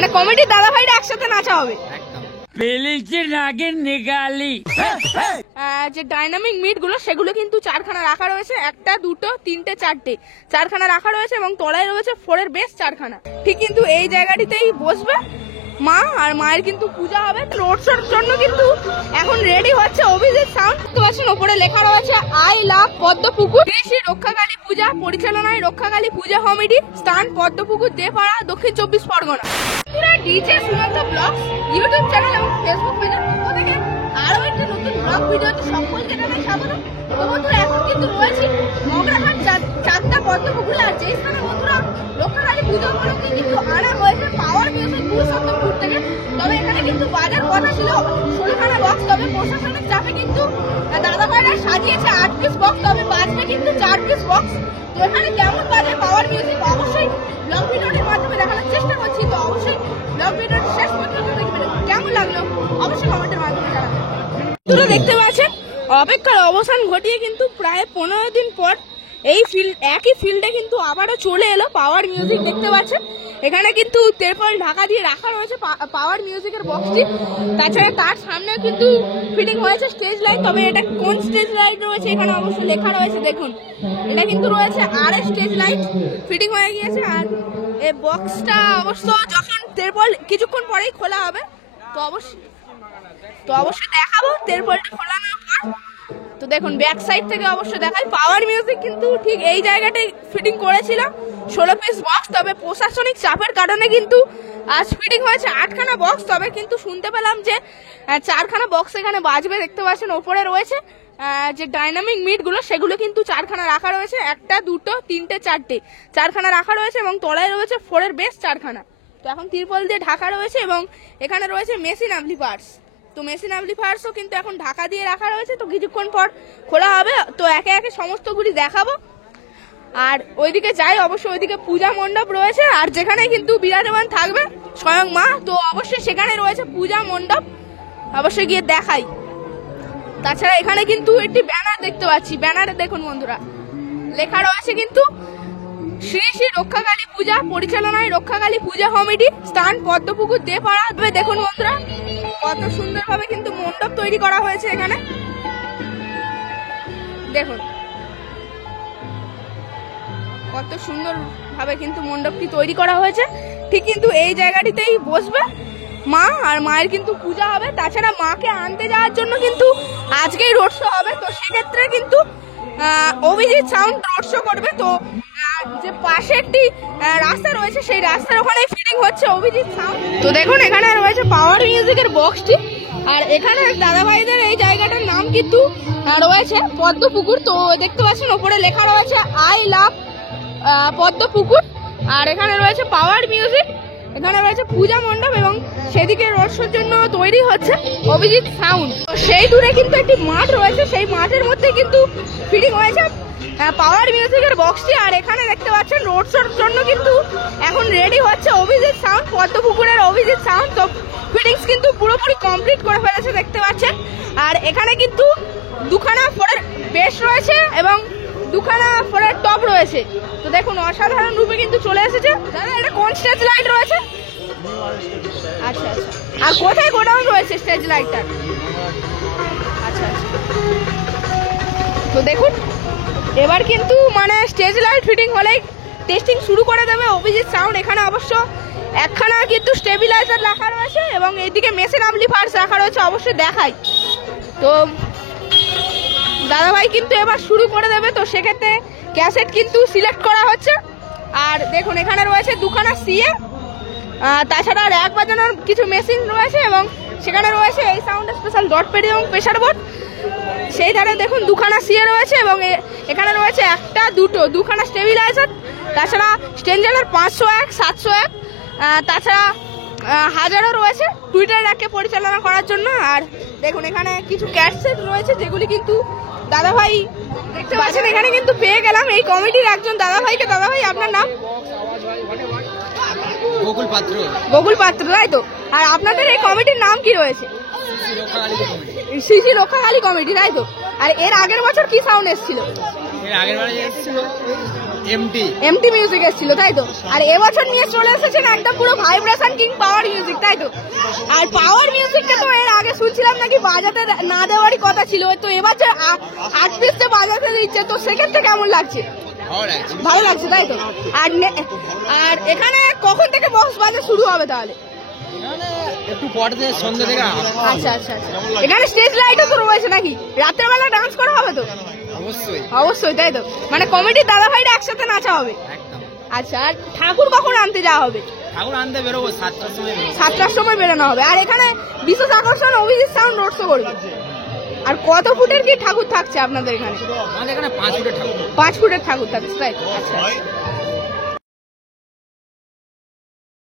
মানে কমেডি দাদা ভাইরা একসাথে নাচা হবে। যে ডাইনামিক মিট গুলো সেগুলো কিন্তু 4খানা রাখা রয়েছে, 1, 2, 3, 4টে 4খানা রাখা রয়েছে এবং তলায় রয়েছে 4-এর বেস 4খানা। ঠিক কিন্তু এই জায়গাটিতেই বসবে মা, আর মায়ের কিন্তু পূজা হবে। রোড শোর জন্য কিন্তু এখন রেডি হচ্ছে অভিজিৎ সাউন্ড। তো আছেন ওপরে লেখা রয়েছে আই লাভ পদ্মপুকুর, শ্রী রক্ষাকালী পূজা পরিচালনায় রক্ষাকালী পূজা কমিটি, স্থান পদ্মপুকুর, দেপাড়া, দক্ষিণ 24 পরগনা। পুরো DJ Sumanta blogs YouTube channel এবং ফেসবুক পেজের পক্ষ থেকে আরো একটা নতুন ব্লগ ভিডিওতে সকলকে জানাই স্বাগত। তো বন্ধুরা এখন কিন্তু রয়েছে মগরাহাট চাঁদটা পদ্মপুকুরে, আর যেই স্থানে বন্ধুরা রক্ষাকালী পূজা উপলক্ষে কিন্তু আনা হয়েছে পাওয়ার মিউজিক পুরুষোত্তমপুর থেকে। তবে এখানে কিন্তু বাজার কথা ছিল 16খানা বক্স, তবে প্রশাসনের চাপে কিন্তু দাদা ভাইরা সাজিয়েছে 8 পিস বক্স, তবে বাজবে কিন্তু 4 পিস বক্স। তো এখানে কেমন বাজে পাওয়ার মিউজিক অবশ্যই ব্লগ ভিডিওটির মাধ্যমে দেখানোর চেষ্টা করছি। তো অবশ্যই ব্লগ ভিডিওটি শেষ পর্যন্ত দেখবেন, কেমন লাগলো অবশ্যই কমেন্টের মাধ্যমে জানাবেন। তোরা দেখতে পাচ্ছেন অপেক্ষার অবসান ঘটিয়ে কিন্তু প্রায় 15 দিন পর একই ফিল্ডে কিন্তু আবারও চলে এলো পাওয়ার মিউজিক। দেখতে পাচ্ছেন এখানে কিন্তু তেরপল ঢাকা দিয়ে রাখা রয়েছে পাওয়ার মিউজিকের বক্সটি। তাছাড়া তার সামনেও কিন্তু ফিটিং হয়েছে স্টেজ লাইট, তবে এটা কোন স্টেজ লাইট রয়েছে এখানে অবশ্যই লেখা রয়েছে। দেখুন এটা কিন্তু রয়েছে আর স্টেজ লাইট ফিটিং হয়ে গিয়েছে। আর এই বক্সটা অবশ্য যখন তেরপল কিছুক্ষণ পরেই খোলা হবে তো অবশ্যই দেখাবো তেরপলটা খোলানোর পর। তো দেখুন ব্যাক সাইড থেকে অবশ্যই দেখাই পাওয়ার মিউজিক কিন্তু ঠিক এই জায়গাটাই ফিটিং করেছিল 16 পিস বক্স, তবে প্রশাসনিক চাপের কারণে কিন্তু আজ ফিটিং হয়েছে 8খানা বক্স। তবে কিন্তু শুনতে পেলাম যে 4খানা বক্স এখানে বাজবে। দেখতে পাচ্ছেন ওপরে রয়েছে যে ডাইনামিক মিট গুলো সেগুলো কিন্তু 4খানা রাখা রয়েছে, 1, 2, 3, 4টে 4খানা রাখা রয়েছে এবং তলায় রয়েছে 4-এর বেস 4খানা। তো এখন তিরপল দিয়ে ঢাকা রয়েছে এবং এখানে রয়েছে মেশিন অ্যাম্পলিফায়ার্স। তো মেশিন অ্যাম্পলিফায়ার্সও কিন্তু এখন ঢাকা দিয়ে রাখা রয়েছে, তো কিছুক্ষণ পর খোলা হবে। তো একে একে সমস্তগুলি দেখাবো। আর ওইদিকে যাই, অবশ্যই ওইদিকে পূজা মণ্ডপ রয়েছে, আর যেখানে কিন্তু বিরাজমান থাকবে স্বয়ং মা, তো অবশ্যই সেখানে রয়েছে পূজা মণ্ডপ, অবশ্যই গিয়ে দেখাই। তাছাড়া এখানে কিন্তু একটি ব্যানার দেখতে পাচ্ছি, ব্যানারে দেখুন বন্ধুরা লেখা রয়েছে কিন্তু শ্রী শ্রী রক্ষাকালী পূজা পরিচালনায় রক্ষাকালী পূজা কমিটি, স্থান পদ্মপুকুর, দেপাড়া। দেখুন বন্ধুরা কত সুন্দরভাবে কিন্তু মণ্ডপ তৈরি করা হয়েছে এখানে। দেখুন কত সুন্দর ভাবে কিন্তু মণ্ডপটি তৈরি করা হয়েছে। ঠিক কিন্তু এই জায়গাটিতেই বসবে মা, আর মায়ের কিন্তু পূজা হবে। তাছাড়া মাকে আনতে যাওয়ার জন্য কিন্তু আজকেই রোড শো হবে, তো সেক্ষেত্রে কিন্তু অভিজিৎ সাউন্ড রোড শো করবে। তো যে পাশে একটি রাস্তা রয়েছে সেই রাস্তার ওখানে ফিটিং হচ্ছে অভিজিৎ সাউন্ড। তো দেখুন এখানে রয়েছে পাওয়ার মিউজিকের বক্সটি, আর এখানে দাদা ভাইদের এই জায়গাটার নাম কিন্তু রয়েছে পদ্মপুকুর। তো দেখতে পাচ্ছেন ওপরে লেখা রয়েছে আই লাভ পদ্মপুকুর, আর এখানে রয়েছে পাওয়ার মিউজিক, এখানে রয়েছে পূজা মণ্ডপ এবং সেদিকে রোড শোর জন্য তৈরি হচ্ছে অভিজিৎ সাউন্ড। তো সেই দূরে কিন্তু একটি মাঠ রয়েছে, সেই মাঠের মধ্যে কিন্তু ফিটিং হয়েছে পাওয়ার মিউজিকের বক্সটি। আর এখানে দেখতে পাচ্ছেন রোড শোর জন্য কিন্তু এখন রেডি হচ্ছে অভিজিৎ সাউন্ড, পদ্মপুকুরের অভিজিৎ সাউন্ড। তো ফিটিংস কিন্তু পুরোপুরি কমপ্লিট করে ফেলেছে দেখতে পাচ্ছেন। আর এখানে কিন্তু 2খানা 4-এর বেস রয়েছে এবং 2খানা 4-এর টপ রয়েছে। তো দেখুন অসাধারণ রূপে কিন্তু চলে এসেছে। দাদা এটা কোন স্টেজ লাইট রয়েছে? আচ্ছা আচ্ছা, আর কোথায় গোডাউন রয়েছে স্টেজ লাইটটার? আচ্ছা আচ্ছা, তো দেখুন এবার কিন্তু মানে স্টেজ লাইট ফিটিং হলেই টেস্টিং শুরু করে দেবে অভিজিৎ সাউন্ড। এখানে অবশ্য 1খানা কিন্তু স্টেবিলাইজার রাখা রয়েছে এবং এইদিকে মেশিন অ্যাম্পলিফায়ার্স রাখা রয়েছে, অবশ্যই দেখাই। তো দাদাভাই কিন্তু এবার শুরু করে দেবে, তো সেক্ষেত্রে ক্যাসেট কিন্তু সিলেক্ট করা হচ্ছে। আর দেখুন এখানে রয়েছে 2খানা সিএ, তাছাড়া র্যাক বাজানোর কিছু মেশিন রয়েছে এবং সেখানে রয়েছে এই সাউন্ড স্পেশাল ডট প্যাড এবং প্রেসার বোর্ড। সেই ধারে দেখুন 2খানা সিএ রয়েছে এবং এখানে রয়েছে 1, 2, 2খানা স্টেবিলাইজার। তাছাড়া স্টেঞ্জারের 501, 701, তাছাড়া 1000ও রয়েছে টুইটার র্যাককে পরিচালনা করার জন্য। আর দেখুন এখানে কিছু ক্যাসেট রয়েছে যেগুলি কিন্তু দাদাভাই দেখতে পাচ্ছেন। এখানে কিন্তু পেয়ে গেলাম এই কমিটির একজন দাদাভাইকে। দাদাভাই আপনার নাম? গোকুল পাত্র। গোকুল পাত্র, তাই তো? আর আপনাদের এই কমিটির নাম কি রয়েছে? শ্রী শ্রী রক্ষাকালী কমিটি, তাই তো? আর এর আগের বছর কি সাউন্ড এসেছিল? এর আগের বার এসেছিল এমটি মিউজিক এসেছিল, তাই তো? আর এবছর নিয়ে চলে এসেছেন একটা পুরো ভাইব্রেশন কিং পাওয়ার মিউজিক, তাই তো? আর পাওয়ার মিউজিকটা তো এর আগে শুনছিলাম নাকি বাজাতে না দেওয়ারই কথা ছিল, তো এবার যে 8 পিস বাজাতে দিচ্ছে, তো সেক্ষেত্রে কেমন লাগছে? ভালো লাগছে, তাই তো? আর এখানে কখন থেকে বক্স বাজা শুরু হবে তাহলে? একটু পরে থেকে সন্ধ্যা থেকে। আচ্ছা আচ্ছা আচ্ছা। এখানে স্টেজ লাইটও তো রয়েছে নাকি? রাত্রেবেলা ডান্স করা হবে তো? অবশ্যই অবশ্যই, তাই তো? মানে কমিটির দাদা ভাইরা একসাথে নাচা হবে। একদম। আচ্ছা, আর ঠাকুর কখন আনতে যাওয়া হবে? ঠাকুর আনতে বেরোবো 7টার সময়। 7টার সময় বেরোনো হবে। আর এখানে বিশেষ আকর্ষণ অভিজিৎ সাউন্ড রোড শো করবে। আর কত ফুটের কি ঠাকুর থাকছে আপনাদের এখানে? আমাদের এখানে 5 ফুটের ঠাকুর। 5 ফুটের ঠাকুর থাকছে, তাই তো? আচ্ছা।